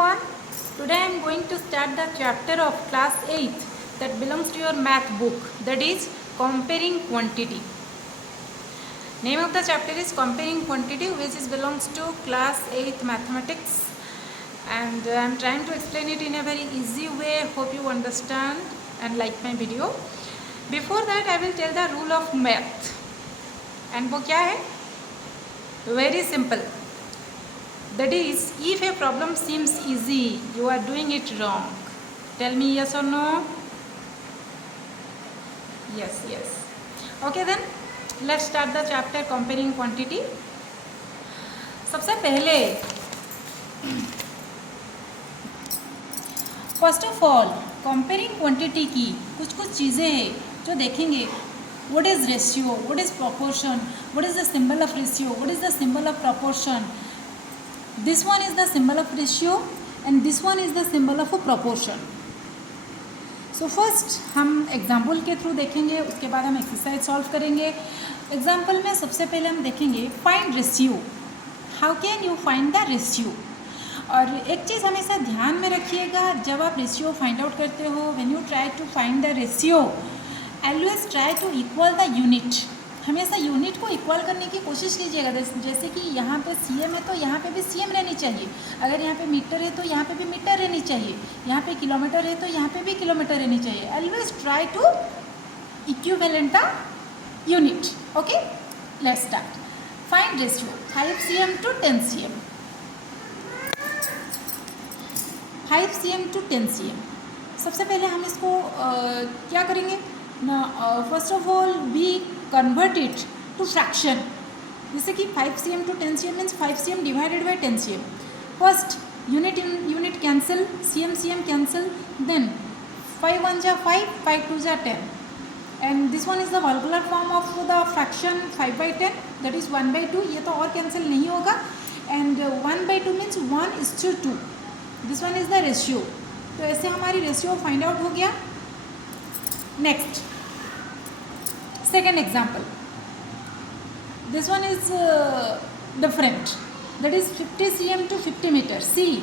everyone. Today I am going to start the chapter of class 8 that belongs to your math book, that is comparing quantity. Name of the chapter is comparing quantity, which belongs to class 8 mathematics, and I am trying to explain it in a very easy way. Hope you understand and like my video. Before that I will tell the rule of math, and वो क्या है? Very simple. That is, if a problem seems easy, you are doing it wrong. Tell me yes or no? Yes. Okay then, let's start the chapter comparing quantity. सबसे पहले first of all comparing quantity की कुछ चीज़ें हैं जो देखेंगे. What is ratio? What is proportion? What is the symbol of ratio? What is the symbol of proportion? This one is the symbol of ratio and this one is the symbol of a proportion. So first हम example के through देखेंगे, उसके बाद हम exercise solve करेंगे. Example में सबसे पहले हम देखेंगे find ratio. How can you find the ratio? और एक चीज़ हमेशा ध्यान में रखिएगा, जब आप रेशियो फाइंड आउट करते हो, when you try to find the ratio, always try to equal the unit. हमेशा यूनिट को इक्वल करने की कोशिश कीजिएगा. जैसे कि यहाँ पे सीएम है तो यहाँ पे भी सीएम रहनी चाहिए. अगर यहाँ पे मीटर है तो यहाँ पे भी मीटर रहनी चाहिए. यहाँ पे किलोमीटर है तो यहाँ पे भी किलोमीटर रहनी चाहिए. Always try to equivalent the unit. Okay, let's start. Find ratio 5 cm to 10 cm. 5 cm to 10 cm. सबसे पहले हम इसको क्या करेंगे ना. First of all we convert it to fraction. जैसे कि 5 cm to 10 cm means 5 cm divided by 10 cm. First unit cancel, cm cancel, then 5 1 जा 5, 5 2 जा 10, and this one is the vulgar form of the fraction 5 by 10, that is 1 by 2. ये तो और cancel नहीं होगा, and 1 by 2 means 1:2. this one is the ratio. तो ऐसे हमारी रेशियो फाइंड आउट हो गया. Next second example, this one is different, that is 50 cm to 50 meter. See,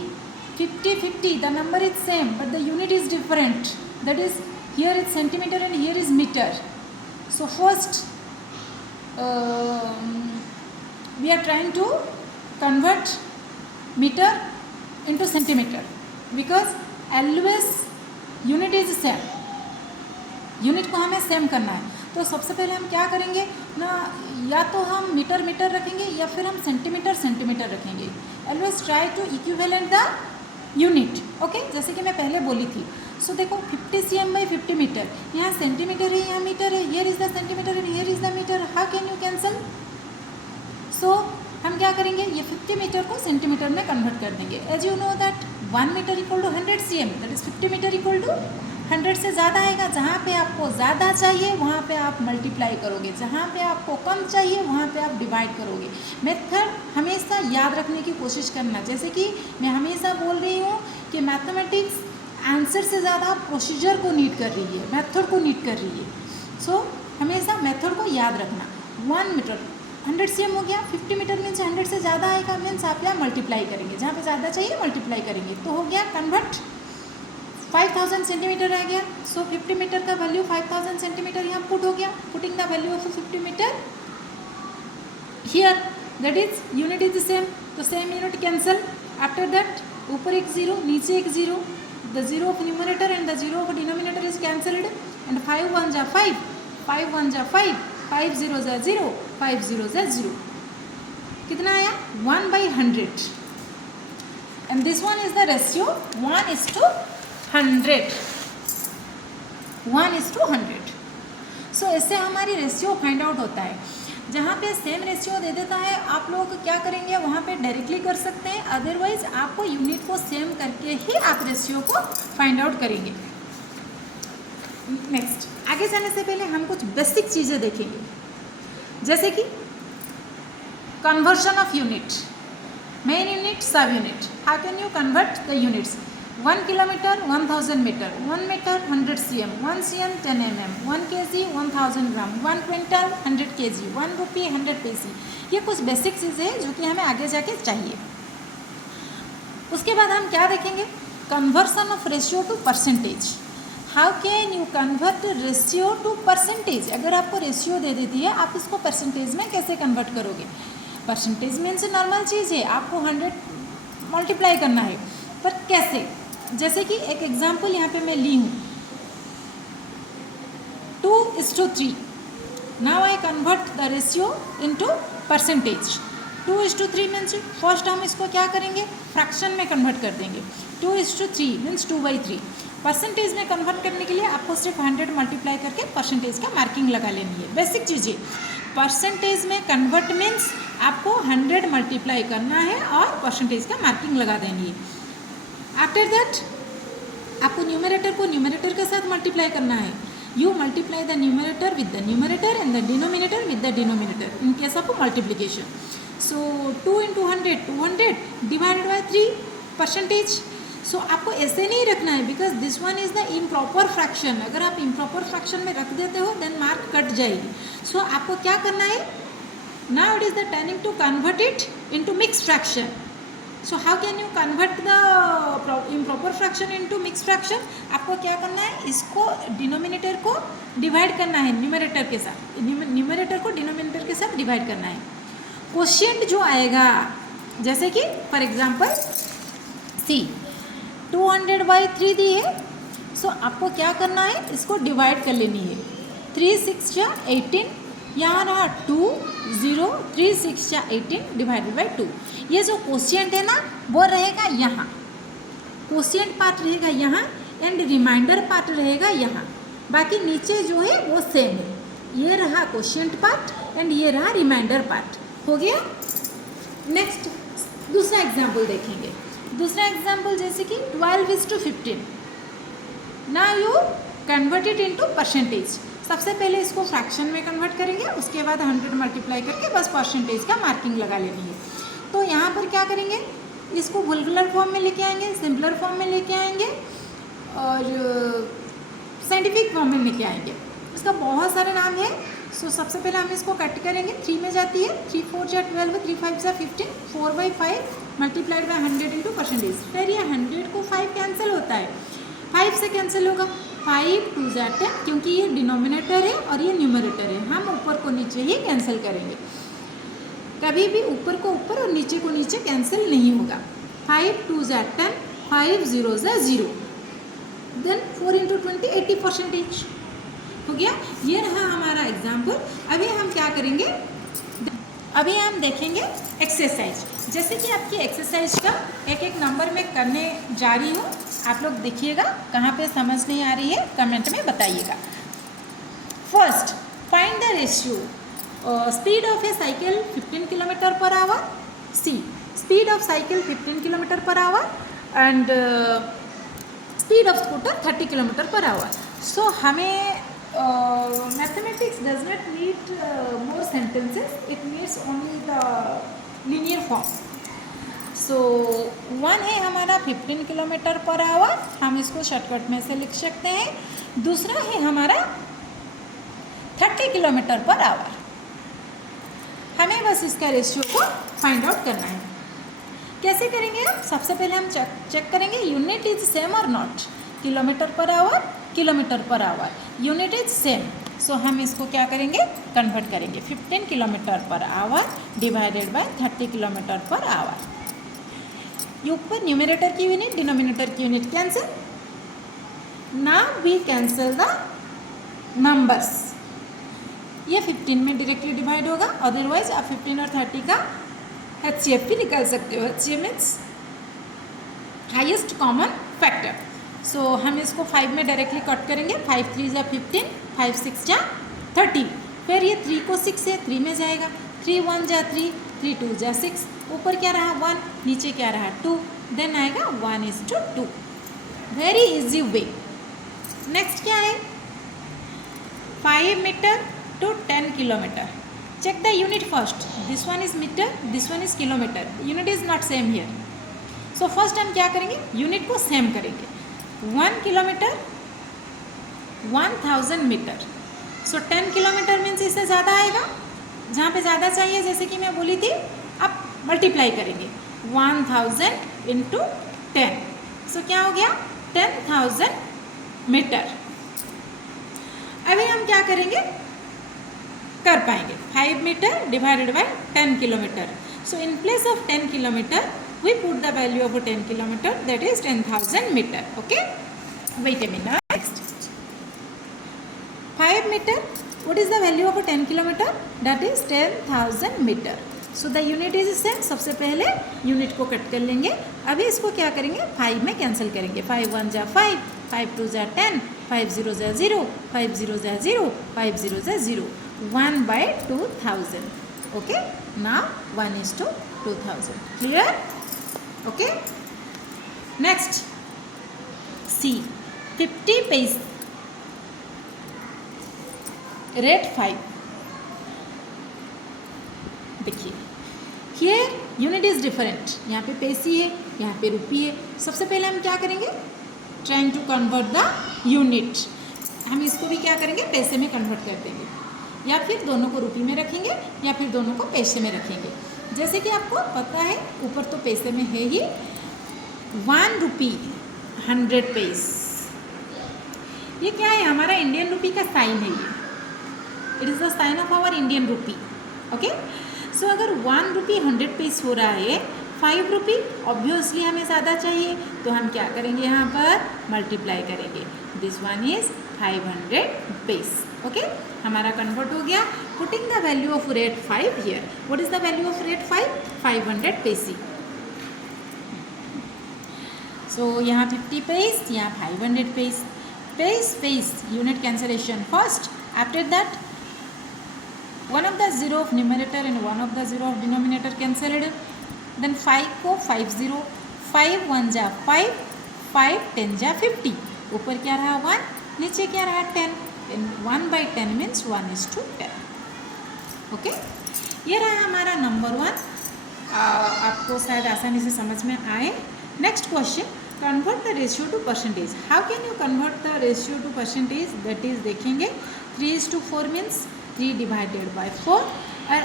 50 the number is same but the unit is different, that is here is centimeter and here is meter. So first we are trying to convert meter into centimeter because always unit is same. Unit को हमें same करना है. तो सबसे पहले हम क्या करेंगे ना, या तो हम मीटर रखेंगे या फिर हम सेंटीमीटर रखेंगे. Always try to equivalent the unit. Okay, जैसे कि मैं पहले बोली थी. सो देखो 50 cm by 50 मीटर, यहाँ सेंटीमीटर है, यहाँ मीटर है. Here is the centimetre and here is the metre. How can you cancel? So हम क्या करेंगे, ये 50 मीटर को सेंटीमीटर में कन्वर्ट कर देंगे. As you know that 1 metre equal to 100 cm, that is 50 metre equal to 100 से ज़्यादा आएगा. जहाँ पे आपको ज़्यादा चाहिए वहाँ पे आप मल्टीप्लाई करोगे, जहाँ पे आपको कम चाहिए वहाँ पे आप डिवाइड करोगे. मेथड हमेशा याद रखने की कोशिश करना. जैसे कि मैं हमेशा बोल रही हूँ कि मैथमेटिक्स आंसर से ज़्यादा प्रोसीजर को नीड कर रही है, मेथड को नीड कर रही है. सो हमेशा मेथड को याद रखना. 1 मीटर 100 cm हो गया, 50 मीटर मीन्स 100 से ज़्यादा आएगा, मीन्स आप यहाँ मल्टीप्लाई करेंगे, जहाँ पे ज़्यादा चाहिए मल्टीप्लाई करेंगे. तो हो गया कन्वर्ट. 5000 सेंटीमीटर आ गया. सो 50 मीटर का वैल्यू 5000 सेंटीमीटर यहाँ पुट हो गया. Putting the value of 50 metre here, that is unit is the same. तो same unit cancel. After that ऊपर एक जीरो, नीचे एक zero. The zero of numerator and the zero of denominator is cancelled. And 5 1 जा 5, 5 1 जा 5, 5 0 जा 0, 5 0 जा 0. कितना आया? 1/100. And this one is the ratio 1:100. 1:100. सो ऐसे हमारी रेशियो फाइंड आउट होता है. जहाँ पे सेम रेशियो दे देता है, आप लोग क्या करेंगे वहाँ पे डायरेक्टली कर सकते हैं. अदरवाइज आपको यूनिट को सेम करके ही आप रेशियो को फाइंड आउट करेंगे. नेक्स्ट, आगे जाने से पहले हम कुछ बेसिक चीज़ें देखेंगे, जैसे कि conversion of unit, main unit, sub unit. How can you convert the units? 1 kilometre 1000 metre, 1 metre 100 cm, 1 cm 10 mm, 1 kg 1000 gram, 1 quintal 100 kg, 1 रुपये 100 पैसे. ये कुछ बेसिक चीज़ें हैं जो कि हमें आगे जाके चाहिए. उसके बाद हम क्या देखेंगे, conversion of ratio two percentage. How can you convert ratio two percentage. अगर आपको रेशियो दे देती है, आप इसको परसेंटेज में कैसे कन्वर्ट करोगे। परसेंटेज मीन्स नॉर्मल चीज़ है, आपको 100 मल्टीप्लाई करना है, पर कैसे। जैसे कि एक एग्जाम्पल यहाँ पे मैं ली हूँ, 2:3। Now I convert the ratio into percentage. 2:3 means first हम इसको क्या करेंगे, फ्रैक्शन में कन्वर्ट कर देंगे। 2:3 मीन्स 2/3। परसेंटेज में कन्वर्ट करने के लिए आपको सिर्फ 100 मल्टीप्लाई करके परसेंटेज का मार्किंग लगा लेनी है। बेसिक चीज़ें, परसेंटेज में कन्वर्ट मीन्स आपको 100 मल्टीप्लाई करना है और परसेंटेज का मार्किंग लगा देनी है। आफ्टर दैट आपको न्यूमरेटर को न्यूमरेटर के साथ मल्टीप्लाई करना है। You multiply the numerator with the numerator and the denominator with the denominator in case of multiplication. So 2 × 100 200 divided by 3 percentage. So आपको ऐसे नहीं रखना है, because this one is the improper fraction. अगर आप इम्प्रॉपर फ्रैक्शन में रख देते हो देन मार्क कट जाएगी। सो आपको क्या करना है, now it is the turning to convert it into mix fraction. So how can you convert the improper fraction into mix fraction. आपको क्या करना है, इसको डिनोमिनेटर को डिवाइड करना है न्यूमरेटर के साथ, न्यूमरेटर को डिनोमिनेटर के साथ डिवाइड करना है। क्वोशिएंट जो आएगा, जैसे कि फॉर एग्जांपल सी 200/3 दी है। सो आपको क्या करना है, इसको डिवाइड कर लेनी है। 3 6 या 18, यहाँ रहा 2 0, 3 6 या 18 डिवाइडेड बाई 2। ये जो क्वोशिएंट है ना वो रहेगा यहाँ, क्वोशिएंट पार्ट रहेगा यहाँ एंड रिमाइंडर पार्ट रहेगा यहाँ। बाकी नीचे जो है वो सेम है। ये रहा क्वोशिएंट पार्ट एंड ये रहा रिमाइंडर पार्ट। हो गया। नेक्स्ट दूसरा एग्जाम्पल देखेंगे। दूसरा एग्जाम्पल जैसे कि 12:15। Now you convert it into percentage. सबसे पहले इसको फ्रैक्शन में कन्वर्ट करेंगे, उसके बाद 100 मल्टीप्लाई करके बस परसेंटेज का मार्किंग लगा लेनी है। तो यहाँ पर क्या करेंगे, इसको वल्गुलर फॉर्म में लेके आएंगे, सिंपलर फॉर्म में लेके आएंगे और साइंटिफिक फॉर्म में लेके आएंगे। इसका बहुत सारे नाम है। सो सबसे पहले हम इसको कट करेंगे। 3 में जाती है, 3 4 जा 12, 3 5 जा 15, 4/5 मल्टीप्लाइड बाई 100 इंटू परसेंटेज। फिर ये 100 को 5 कैंसिल होता है, 5 से कैंसिल होगा। 5 2 जा 10, क्योंकि ये डिनोमिनेटर है और ये न्यूमरेटर है, हम ऊपर को नीचे ही कैंसिल करेंगे। कभी भी ऊपर को ऊपर और नीचे को नीचे कैंसिल नहीं होगा। 5 2 जा 10, 5 0 जा 0, देन 4 इंटू 20 80% हो गया। ये रहा हमारा एग्जाम्पल। अभी हम क्या करेंगे, अभी हम देखेंगे एक्सरसाइज। जैसे कि आपकी एक्सरसाइज का एक एक नंबर में करने जा रही हूँ, आप लोग देखिएगा कहाँ पे समझ नहीं आ रही है कमेंट में बताइएगा। First, find the ratio speed of a cycle 15 km/h, see speed of cycle 15 km/h and speed of scooter 30 km/h। So हमें mathematics does not need more sentences, it needs only the linear form. So 1 है हमारा 15 km/h, हम इसको shortcut में से लिख सकते हैं। दूसरा है हमारा 30 km/h। हमें बस इसका रेशियो को फाइंड आउट करना है। कैसे करेंगे हम, सबसे पहले हम चेक करेंगे यूनिट इज सेम और not. km/h, km/h, unit is same. So हम इसको क्या करेंगे, कन्वर्ट करेंगे। 15 km/h डिवाइडेड बाय 30 km/h। ये ऊपर न्यूमरेटर की यूनिट, डिनोमिनेटर की unit cancel. Now we cancel the numbers. ये 15 में डायरेक्टली डिवाइड होगा, अदरवाइज आप 15 और 30 का HCF भी निकाल सकते हो। HCF means highest common factor. So हम इसको 5 में डायरेक्टली कट करेंगे। 5 3 जा 15, 5 6 जा 30। फिर ये 3 को 6 से 3 में जाएगा। 3 1 जा 3, 3 2 जा 6, ऊपर क्या रहा 1, नीचे क्या रहा 2, देन आएगा 1:2। Very easy way. नेक्स्ट क्या है, 5 metre to 10 kilometre. Check the unit first, this one is metre, this one is kilometre, unit is not same here. So first हम क्या करेंगे, यूनिट को सेम करेंगे। 1 kilometre 1000 metre. So 10 kilometre means इससे ज़्यादा आएगा, जहाँ पे ज़्यादा चाहिए जैसे कि मैं बोली थी, आप मल्टीप्लाई करेंगे। 1000 इंटू 10, सो क्या हो गया 10,000 मीटर। अभी हम क्या करेंगे, कर पाएंगे 5 metre divided by 10 kilometre. So in place of 10 kilometre we put the value of a 10 kilometer, that is 10,000 meter. Okay, wait a minute. Next, 5 meter, what is the value of a 10 kilometer? That is 10,000 meter. So the unit is same. सबसे पहले unit को cut कर लेंगे। अभी इसको क्या करेंगे, 5 में कैंसिल करेंगे। 5 1 जा 5, 5 2 जा 10, 5 0 जा 0, 5 0 जा 0, 5 0 जा 0, 1 by 2000. Okay, now 1 is to 2000. Clear? Okay, next C, 50 पैसे रेट 5। देखिए हियर यूनिट इज डिफरेंट, यहाँ पे पैसे है, यहाँ पे रुपये है। सबसे पहले हम क्या करेंगे, trying to convert the unit, हम इसको भी क्या करेंगे पैसे में कन्वर्ट कर देंगे, या फिर दोनों को रुपये में रखेंगे या फिर दोनों को पैसे में रखेंगे। जैसे कि आपको पता है ऊपर तो पैसे में है ही, 1 रुपी 100 पैसे, ये क्या है, हमारा इंडियन रुपी का साइन है, ये it is the sign of our Indian rupee. Okay, so अगर 1 रुपी 100 पैसे हो रहा है, 5 रुपी ऑब्वियसली हमें ज़्यादा चाहिए, तो हम क्या करेंगे, यहाँ पर मल्टीप्लाई करेंगे। दिस वन इज 500 पैसे। ओके, हमारा कन्वर्ट हो गया। Putting the value of rate 5 here, what is the value of rate 5? 500 पैसे। सो यहाँ 50 पैसे, यहाँ 500 पैसे। पैसे पैसे unit cancellation first, after that one of the zero of numerator and one of the zero of denominator cancelled, then 5 को 5 0, 5 1 जा 5, 5 10 जा 50, ऊपर क्या रहा 1, नीचे क्या रहा 10, 1 by 10 means 1 is to 10। Okay, ये रहा हमारा नंबर 1, आपको शायद आसानी से समझ में आए। Next question, convert the ratio two percentage. How can you convert the ratio two percentage, that is देखेंगे 3:4 मीन्स 3 डिवाइडेड बाय 4। और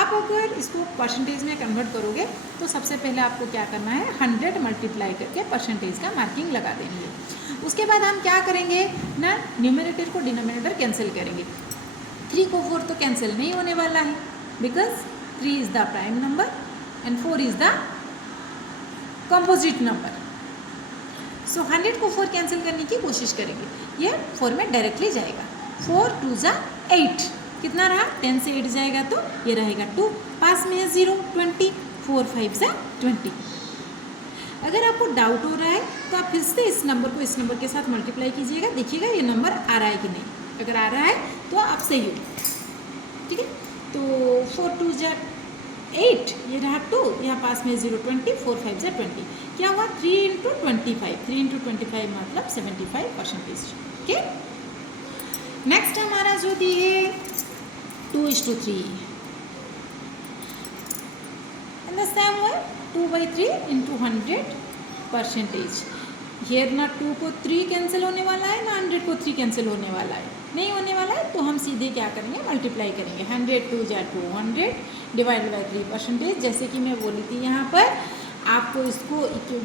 आप अगर इसको परसेंटेज में कन्वर्ट करोगे तो सबसे पहले आपको क्या करना है, 100 मल्टीप्लाई करके परसेंटेज का मार्किंग लगा देनी है। उसके बाद हम क्या करेंगे ना, न्यूमरेटर को डिनोमिनेटर कैंसिल करेंगे। 3 को 4 तो कैंसिल नहीं होने वाला है, because 3 is the prime number and 4 is the composite number. So 100 को 4 कैंसिल करने की कोशिश करेंगे, ये 4 में डायरेक्टली जाएगा। 4 2 जा 8, कितना रहा, 10 से 8 जाएगा तो ये रहेगा 2, पास में है 0 20, 4 5 जा 20। अगर आपको डाउट हो रहा है तो आप फिर से इस नंबर को इस नंबर के साथ मल्टीप्लाई कीजिएगा, देखिएगा ये नंबर आ रहा है कि नहीं। अगर आ रहा है तो आप सही हो, ठीक है। तो 4 2 जा 8, ये रहा 2, यहाँ पास में 0 20, 4 5 जा 20, क्या हुआ 3 इंटू 25, 3 इंटू 25 मतलब 75%। ओके, नेक्स्ट हमारा जो दिए 2:3, in the same way 2/3 into 100%। Here ना 2 को 3 कैंसिल होने वाला है, ना 100 को 3 कैंसिल होने वाला है, नहीं होने वाला है, तो हम सीधे क्या करेंगे, मल्टीप्लाई करेंगे। 100 2 जा 200 डिवाइड बाई 3%। जैसे कि मैं बोली थी यहाँ पर आपको इसको,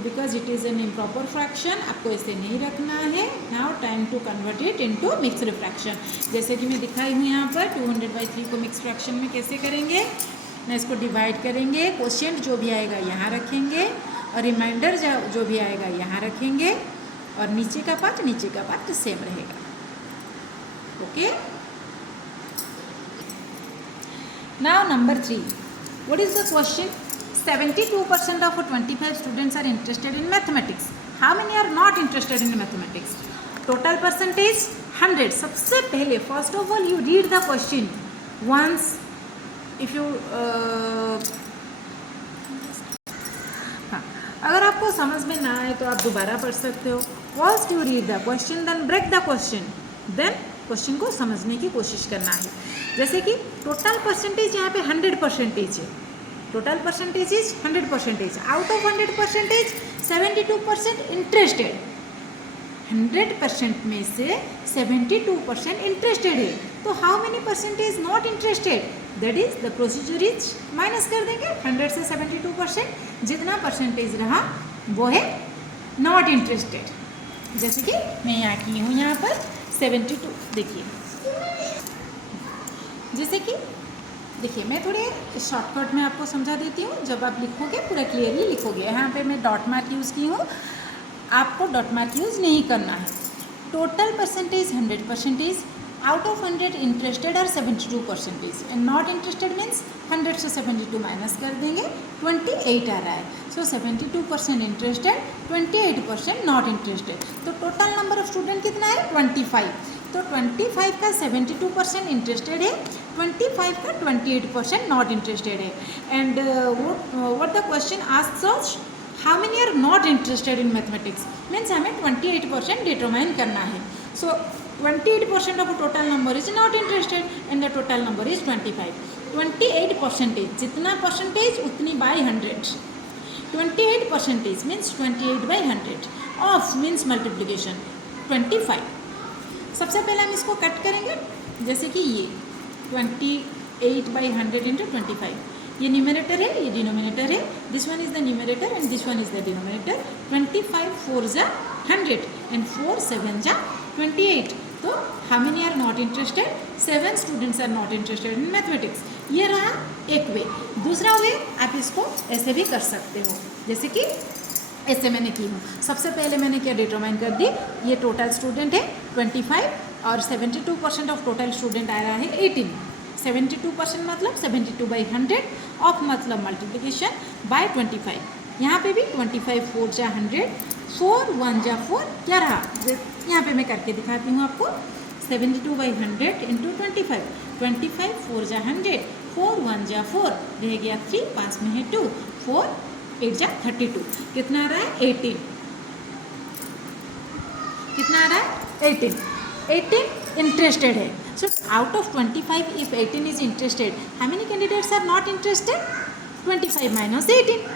because it is an improper fraction, आपको ऐसे नहीं रखना है। Now time to convert it into mixed fraction. जैसे कि मैं दिखाई हूँ यहाँ पर 200/3 को मिक्स फ्रैक्शन में कैसे करेंगे ना, इसको डिवाइड करेंगे, क्वोशिएंट जो भी आएगा यहाँ रखेंगे और रिमाइंडर जो भी आएगा यहाँ रखेंगे, और नीचे का पार्ट सेम रहेगा। Okay, now number 3, what is the question? 72% of 25 students are interested in mathematics. How many are not interested in mathematics? Total percentage 100. सबसे पहले first of all you read the question once. If you हाँ, अगर आपको समझ में ना आए तो आप दोबारा पढ़ सकते हो। First you read the question, then break the question, then question को समझने की कोशिश करना है। जैसे कि टोटल परसेंटेज यहाँ पे 100% है, total percentage is 100%। Out of 100% 72% interested, 100% में से 72% इंटरेस्टेड है, तो how many percentage not interested? That is the procedure is minus कर देंगे 100 से 72%, जितना परसेंटेज रहा वो है नॉट इंटरेस्टेड। जैसे कि मैं यहाँ की हूँ यहाँ पर 72, देखिए जैसे कि देखिए मैं थोड़े शॉर्टकट में आपको समझा देती हूँ, जब आप लिखोगे पूरा क्लियरली लिखोगे। यहाँ पे मैं डॉट मार्क यूज़ की हूँ, आपको डॉट मार्क यूज़ नहीं करना है। Total percentage 100%, out of 100 interested are 72%, and not interested means 100 से 72 माइनस कर देंगे 28 आ रहा है। सो 72% इंटरेस्टेड, 28% नॉट इंटरेस्टेड। तो टोटल नंबर ऑफ स्टूडेंट कितना है 25। तो 25 का 72% इंटरेस्टेड है, 25 का 28% नॉट इंटरेस्टेड है। And what the question asks us, how many are not interested in mathematics, means हमें 28% डिटरमाइन करना है। So 28% of total number is not interested and the total number is 25। 28% जितना परसेंटेज उतनी by 100, 28% means 28 by 100, of means multiplication 25। सबसे पहले हम इसको cut करेंगे, जैसे कि ये 28 बाई 100 इंटू 25, ये न्यूमरेटर है, ये डिनोमिनेटर है। This one is the numerator and this one is the denominator. 25 4 जा 100 एंड 4 7 जा 28। तो how many are not interested, 7 students are not interested in mathematics. ये रहा एक वे। दूसरा वे आप इसको ऐसे भी कर सकते हो, जैसे कि ऐसे मैंने की हूँ। सबसे पहले मैंने क्या डिटरमाइन कर दी, ये टोटल स्टूडेंट है 25 और 72% ऑफ टोटल स्टूडेंट आ रहा है 18। 72% मतलब 72 बाई 100, ऑफ मतलब मल्टीप्लिकेशन बाय 25। यहाँ पे भी 25 4 जा 100, 4 1 जा 4, क्या रहा, यहाँ पे मैं करके दिखाती हूँ आपको। 72 बाई 100 इंटू 25, 25 4 जा 100, 4 1 जा 4, रह गया 3, पास में है 2, 4 8 जा 32, कितना आ रहा है 18। कितना आ रहा है 18। 18 इंटरेस्टेड है। So out of 25 if 18 is interested, how many candidates are not interested, 25 minus 18।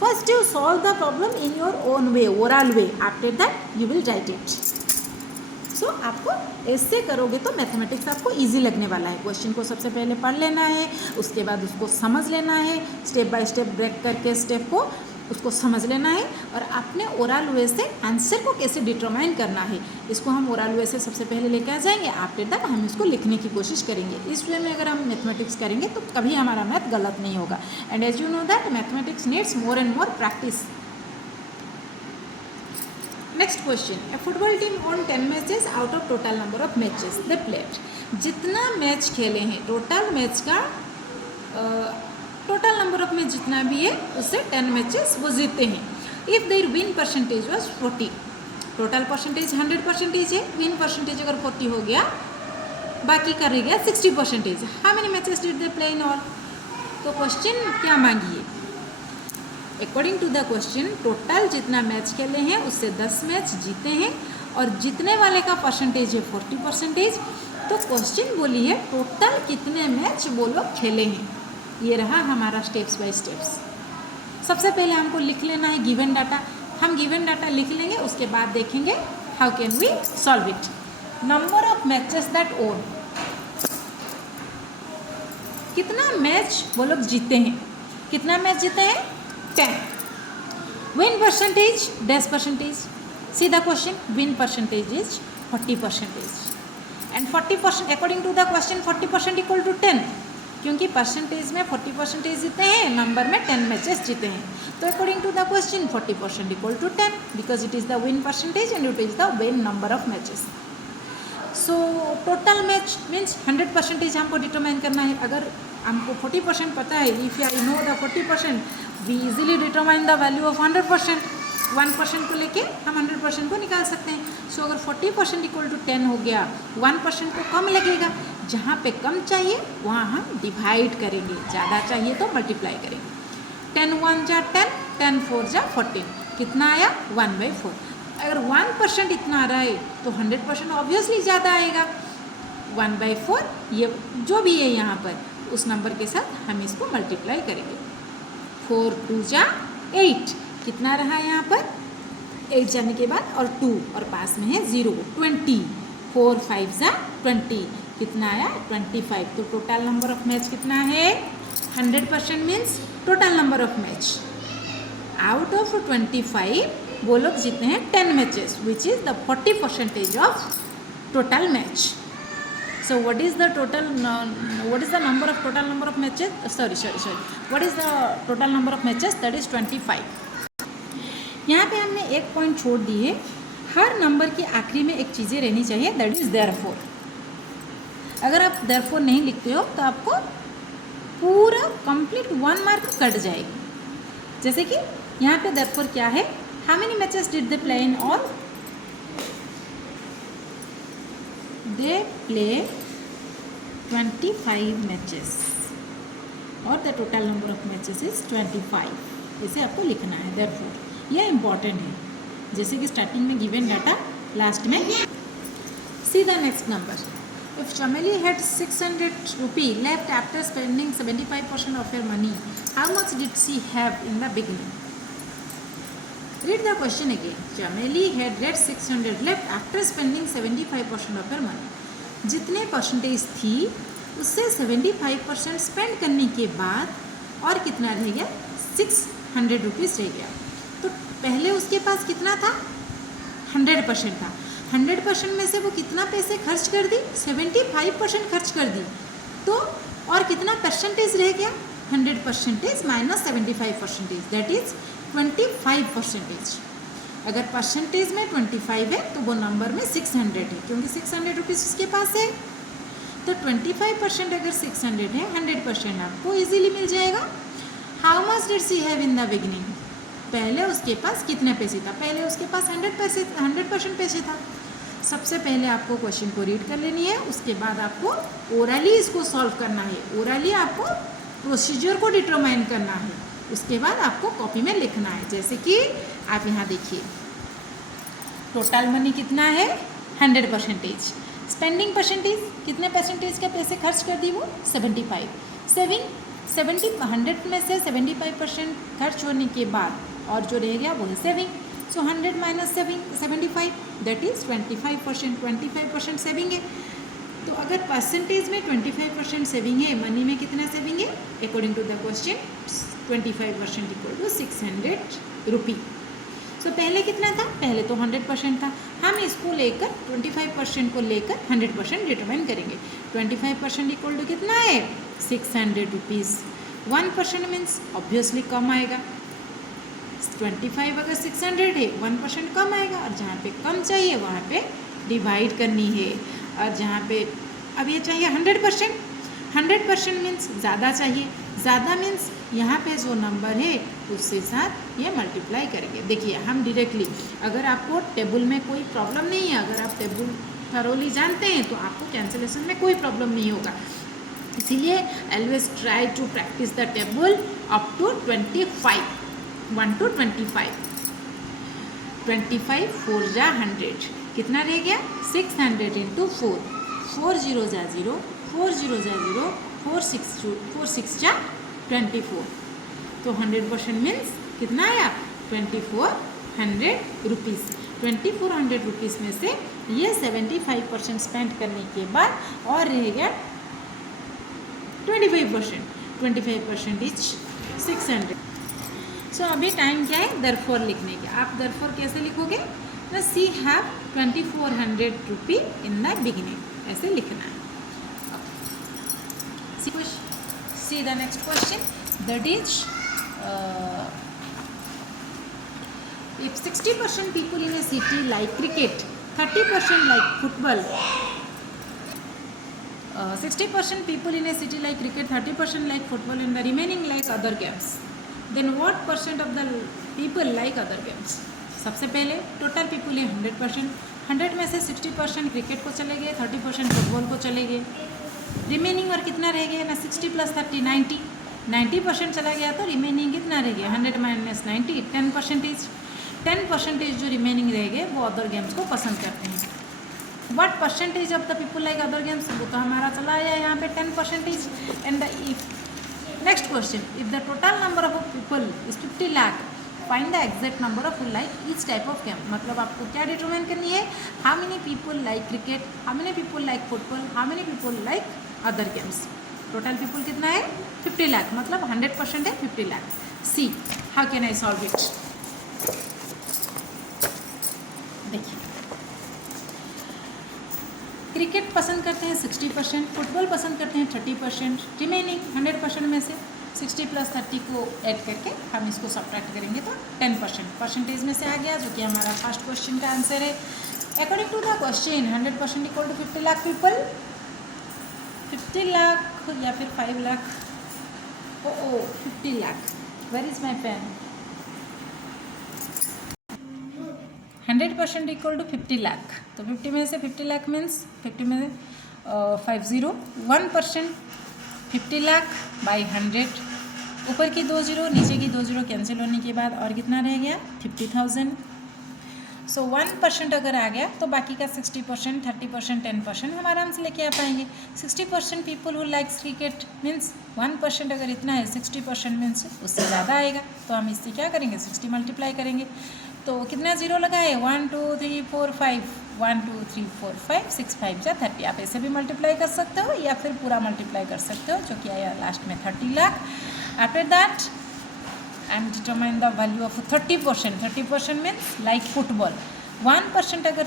First you solve the problem in your own way, oral way, after that you will write it. So आपको ऐसे करोगे तो mathematics आपको easy लगने वाला है। Question को सबसे पहले पढ़ लेना है, उसके बाद उसको समझ लेना है, स्टेप बाय स्टेप ब्रेक करके स्टेप को उसको समझ लेना है, और अपने ओरल वे से आंसर को कैसे डिटरमाइन करना है इसको हम ओरल वे से सबसे पहले लेकर आ जाएंगे। आफ्टर दैट हम इसको लिखने की कोशिश करेंगे। इस वे में अगर हम मैथमेटिक्स करेंगे तो कभी हमारा मैथ गलत नहीं होगा। And as you know that mathematics needs more and more practice. Next question, a football team on 10 matches out of total number of matches they played. जितना मैच खेले हैं, टोटल मैच का टोटल नंबर ऑफ मैच जितना भी है उससे 10 matches वो जीते हैं। If their win percentage was 40, total percentage 100% है, विन परसेंटेज अगर 40 हो गया, बाकी का रह गया 60%। How many matches did they play in all. तो क्वेश्चन क्या मांगिए, according to the question total जितना मैच खेले हैं उससे 10 मैच जीते हैं, और जीतने वाले का परसेंटेज है 40%। तो क्वेश्चन बोली है टोटल कितने मैच वो लोग खेले हैं। ये रहा हमारा स्टेप्स बाय स्टेप्स। सबसे पहले हमको लिख लेना है गिवन डाटा। हम गिवन डाटा लिख लेंगे, उसके बाद देखेंगे how can we solve it. Number of matches that won, कितना मैच वो लोग जीते हैं, कितना मैच जीते हैं 10। विन परसेंटेज डैश परसेंटेज, सीधा question, win percentage is 40%, and 40% according to the question 40% equal to 10, क्योंकि परसेंटेज में 40% जीते हैं, नंबर में 10 मैचेस जीते हैं। तो according to the question 40% equal to 10 because it is the win percentage and it is the win number of matches. So total match means 100% हमको determine करना है। अगर हमको 40% पता है, if I know the 40%, we easily determine the value of 100%। 1% को लेके हम 100% को निकाल सकते हैं। सो अगर 40% इक्वल टू 10 हो गया, 1% तो कम लगेगा, जहाँ पे कम चाहिए वहाँ हम डिवाइड करेंगे, ज़्यादा चाहिए तो मल्टीप्लाई करेंगे। 10 1 जा 10, 10 4 जा 14, कितना आया 1/4। अगर 1% इतना आ रहा है तो 100% ऑब्वियसली ज़्यादा आएगा। 1/4 ये जो भी है यहाँ पर उस नंबर के साथ हम इसको मल्टीप्लाई करेंगे। 4 2 जा 8, कितना रहा यहाँ पर 8 जाने के बाद और 2 और पास में है 0, 20। 4 5 जा 20, कितना आया 25। तो टोटल नंबर ऑफ मैच कितना है 100% means total number of match. Out of 25 वो लोग जीते हैं 10 matches which is the 40% of total match. So what is the number of total number of matches, what is the total number of matches, that is 25। यहाँ पे हमने एक point छोड़ दिए, हर नंबर के आखिरी में एक चीज़ें रहनी चाहिए, दैट इज़ देयरफॉर। अगर आप देयरफॉर नहीं लिखते हो तो आपको पूरा कंप्लीट 1 मार्क कट जाएगी। जैसे कि यहाँ पे देयरफॉर क्या है, how many matches did they play in all, they play 25 matches और the total number of matches is 25। इसे आपको लिखना है देयरफॉर, यह इंपॉर्टेंट है। जैसे कि स्टार्टिंग में गिवन डाटा, लास्ट में। See the next number, if Chameli had 600 rupee left after spending 75% of her money, how much did she have in the beginning. Read the question again. Chameli had 600 left after spending 75% of her money. जितने percentage थी उससे 75% spend करने के बाद और कितना रह गया 600 रुपीज़ रह गया। तो पहले उसके पास कितना था 100% था, 100% में से वो कितना पैसे खर्च कर दी 75% खर्च कर दी। तो और कितना परसेंटेज रह गया 100% माइनस 75%, दैट इज 25%। अगर परसेंटेज में 25 है तो वो नंबर में 600 है, क्योंकि 600 रुपीज़ उसके पास है। तो 25% अगर 600 है 100% आपको इजीली मिल जाएगा। How much did she have in the beginning, पहले उसके पास कितने पैसे था, पहले उसके पास 100% पैसे था। सबसे पहले आपको क्वेश्चन को रीड कर लेनी है, उसके बाद आपको ओरली इसको सॉल्व करना है, ओरली आपको प्रोसीजर को डिटरमाइन करना है, उसके बाद आपको कॉपी में लिखना है। जैसे कि आप यहाँ देखिए, टोटल मनी कितना है 100%, स्पेंडिंग परसेंटेज कितने परसेंटेज के पैसे खर्च कर दी वो 75, सेविंग 100 में से 75% खर्च होने के बाद और जो रह गया वो है saving. So 100 minus saving 75, that is 25% saving है। तो अगर परसेंटेज में 25% सेविंग है, मनी में कितना सेविंग है according to the question 25% equal to 600 rupee. सो पहले कितना था, पहले तो 100% था, हम इसको लेकर 25% को लेकर 100% डिटरमाइन करेंगे। 25% इक्वल टू कितना है 600 रुपीज़। 1% मीन्स ऑब्वियसली कम आएगा, 25 अगर 600 है 1% कम आएगा, और जहाँ पे कम चाहिए वहाँ पे डिवाइड करनी है। और जहाँ पे अब ये चाहिए 100% मीन्स ज़्यादा चाहिए, ज़्यादा मीन्स यहाँ पे जो नंबर है उसके साथ ये मल्टीप्लाई करेंगे। देखिए हम डायरेक्टली, अगर आपको टेबल में कोई प्रॉब्लम नहीं है, अगर आप टेबल थरोली जानते हैं तो आपको कैंसिलेशन में कोई प्रॉब्लम नहीं होगा। इसीलिए always try to practice the table up to 25, 1 to 25। 25 4 जा 100, कितना रह गया 600 इंटू 4, 4 0 जा 0, 4 0 जा 0, 4 6 जा 24। तो 100% मीन्स कितना आया 2400 रुपीज़। 2400 रुपीज़ में से ये 75% स्पेंड करने के बाद और रह गया 25% इज 600। सो अभी टाइम क्या है देयरफॉर लिखने के। आप देयरफॉर कैसे लिखोगे ना, she have 2400 rupee in the beginning, ऐसे लिखना है। See the next question, that is if 60% people in a city like cricket, 30% like football, 60% people in a city like cricket, 30% like football, and the remaining like other games, then what percent of the people like other games। सबसे पहले total people है 100%, 100 में से 60% cricket को चले गए, 30% football को चले गए, रिमेनिंग और कितना रह गया ना 60 + 30 90% चला गया, तो रिमेनिंग कितना रह गया 100 - 90 10% जो रिमेनिंग रह गए वो अदर गेम्स को पसंद करते हैं। What percentage of the people like other games, वो तो हमारा चला आया यहाँ पे 10%। And the if next question, if the total number of people is 50 lakh find the exact number of like each type of game, मतलब आपको क्या डिटरमाइन करनी है, how many people like cricket, how many people like football, how many people like other games. Total people कितना है 50 लाख, मतलब 100% है 50 lakh. See how can I solve it. देखिए क्रिकेट पसंद करते हैं 60%, फुटबॉल पसंद करते हैं 30%, रिमेनिंग 100% में से 60 + 30 को ऐड करके हम इसको सब्ट्रैक्ट करेंगे तो 10% परसेंटेज में से आ गया, जो कि हमारा फर्स्ट क्वेश्चन का आंसर है। According to the question 100% equal to 50 lakh people, 50 lakh या फिर 5 lakh, oh 50 lakh, where is my pen. 100% equal to 50 lakh, तो 50 में से 50 लाख मीन्स 50 में से 50, 1% 50 लाख बाई 100, ऊपर की 2 जीरो नीचे की 2 जीरो कैंसिल होने के बाद और कितना रह गया 50,000। सो 1% अगर आ गया तो बाकी का 60%, 30%, 10% हम आराम से लेके आ पाएंगे। 60% people who likes cricket means 1% अगर इतना है 60% मीन्स उससे ज़्यादा आएगा, तो हम इससे क्या करेंगे 60 मल्टीप्लाई करेंगे, तो कितना जीरो लगा है 1 2 3 4 5, 1 2 3 4 5 6 5 या 30। आप ऐसे भी मल्टीप्लाई कर सकते हो या फिर पूरा मल्टीप्लाई कर सकते हो, जो कि आया लास्ट में 30 lakh. After that I am determine the value of 30%। 30% means like football. 1% अगर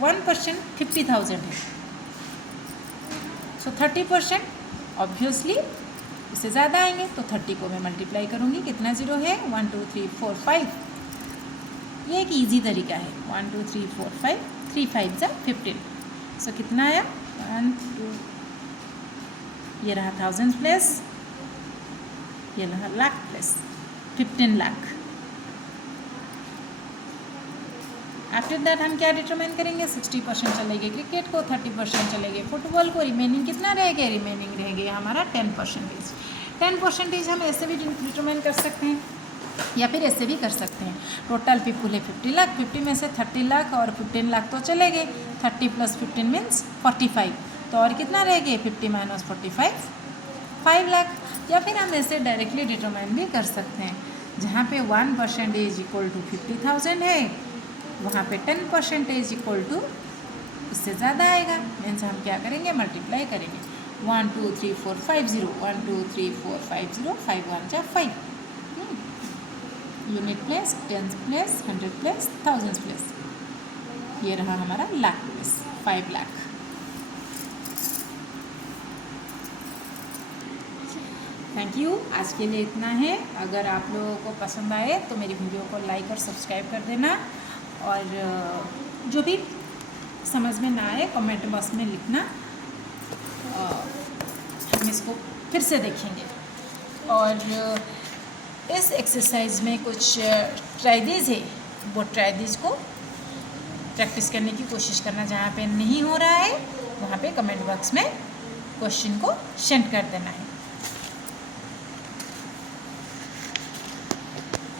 1% 50,000 है, सो 30% ऑब्वियसली इससे ज़्यादा आएंगे, तो 30 को मैं मल्टीप्लाई करूँगी, कितना जीरो है 1 2 3 4 5। ये एक इजी तरीका है, 1 2 3 4 5, 3 5 जा 15, सो कितना आया 1 2, ये रहा 1000 प्लस, ये रहा lakh plus 15 lakh. After that हम क्या डिटरमाइन करेंगे 60% चलेंगे क्रिकेट को, 30% चलेंगे फुटबॉल को, रिमेनिंग कितना रह गया, रिमेनिंग रह गया हमारा 10%। 10% हम ऐसे भी डिटरमाइन कर सकते हैं या फिर ऐसे भी कर सकते हैं। टोटल पीपल है 50 लाख, 50 में से 30 लाख और 15 लाख तो चले गए, 30 + 15 मीन्स 45, तो और कितना रह गए 50 - 45 5 लाख। या फिर हम ऐसे डायरेक्टली डिटरमाइन भी कर सकते हैं, जहाँ पे 1% इक्वल टू 50,000 है, वहाँ पे 10% इक्वल टू उससे ज़्यादा आएगा, मीन्स हम क्या करेंगे मल्टीप्लाई करेंगे 1 2 3 4 5 0, 1 2 3 4 5 0, 5 1 जा 5, unit place, tens place, 100 place, thousands place, ये रहा हमारा lakh place 5 lakh. Thank you, आज के लिए इतना है। अगर आप लोगों को पसंद आए तो मेरी वीडियो को लाइक और सब्सक्राइब कर देना, और जो भी समझ में ना आए कमेंट बॉक्स में लिखना, हम इसको फिर से देखेंगे। और इस एक्सरसाइज में कुछ ट्राइडीज है, वो ट्राइडीज को प्रैक्टिस करने की कोशिश करना, जहाँ पे नहीं हो रहा है वहाँ पे कमेंट बॉक्स में क्वेश्चन को सेंड कर देना है।